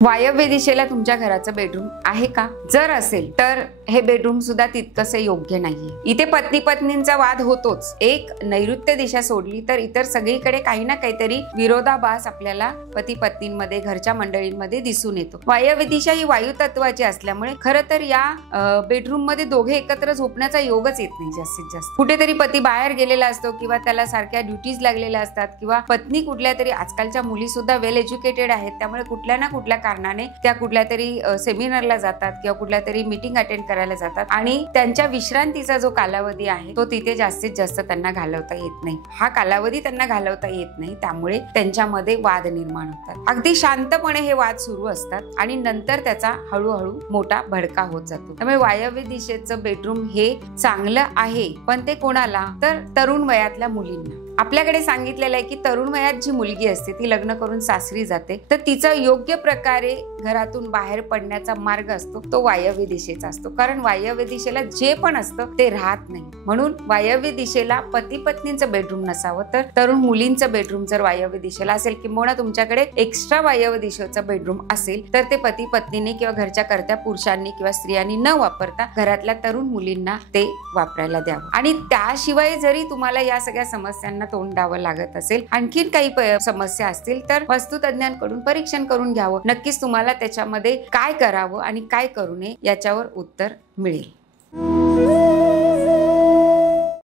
वायव्य दिशेला तुमच्या घराचं बेडरूम आहे का? जर असेल तर हे बेडरूम सुद्धा तितकसे योग्य नाहीये. इथे पत्नी पत्नींचा वाद होतोच. एक नैऋत्य दिशा सोडली तर इतर सगळीकडे काही ना काहीतरी विरोधाभास आपल्याला पती पत्नींमध्ये घरच्या मंडळींमध्ये दिसून येतो. वायव्य दिशा ही वायू तत्वाची असल्यामुळे खरं तर या बेडरूम मध्ये दोघे एकत्र झोपण्याचा योगच येत नाही जास्तीत जास्त. कुठेतरी पती बाहेर गेलेला असतो किंवा त्याला सारख्या ड्युटीज लागलेल्या असतात किंवा पत्नी कुठल्या तरी, आजकालच्या मुली सुद्धा वेल एज्युकेटेड आहेत, त्यामुळे कुठल्या ना कुठल्या कारणाने त्या कुठल्या तरी सेमिनारला जातात किंवा कुठल्या तरी मीटिंग अटेंड करायला जातात आणि त्यांच्या विश्रांतीचा जो कालावधी आहे तो तिथे जास्तीत जास्त त्यांना घालवता येत नाही. हा कालावधी त्यांना घालवता येत नाही, त्यामुळे त्यांच्यामध्ये वाद निर्माण होतात. अगदी शांतपणे हे वाद सुरू असतात आणि नंतर त्याचा हळूहळू मोठा भडका होत जातो. त्यामुळे वायव्य दिशेचं बेडरूम हे चांगलं आहे, पण ते कोणाला? तर तरुण वयातल्या मुलींना. आपल्याकडे सांगितलेलं आहे की तरुण वयात जी मुलगी असते ती लग्न करून सासरी जाते तर तिचा योग्य प्रकारे घरातून बाहेर पडण्याचा मार्ग असतो तो वायव्य दिशेचा असतो. कारण वायव्य दिशेला जे पण असतं ते राहत नाही. म्हणून वायव्य दिशेला पती पत्नींचं बेडरूम नसावं, तर तरुण मुलींचं बेडरूम जर वायव्य दिशेला असेल किंवा तुमच्याकडे एक्स्ट्रा वायव्य दिशेचं बेडरूम असेल तर ते पती पत्नीने किंवा घरच्या कर्त्या पुरुषांनी किंवा स्त्रियांनी न वापरता घरातल्या तरुण मुलींना ते वापरायला द्यावं. आणि त्याशिवाय जरी तुम्हाला या सगळ्या समस्यांना तोंड द्यावं लागत असेल, आणखीन काही समस्या असतील तर वास्तुतज्ञांकडून परीक्षण करून घ्यावं. नक्कीच तुम्हाला त्याच्यामध्ये काय करावं आणि काय करू नये याच्यावर उत्तर मिळेल.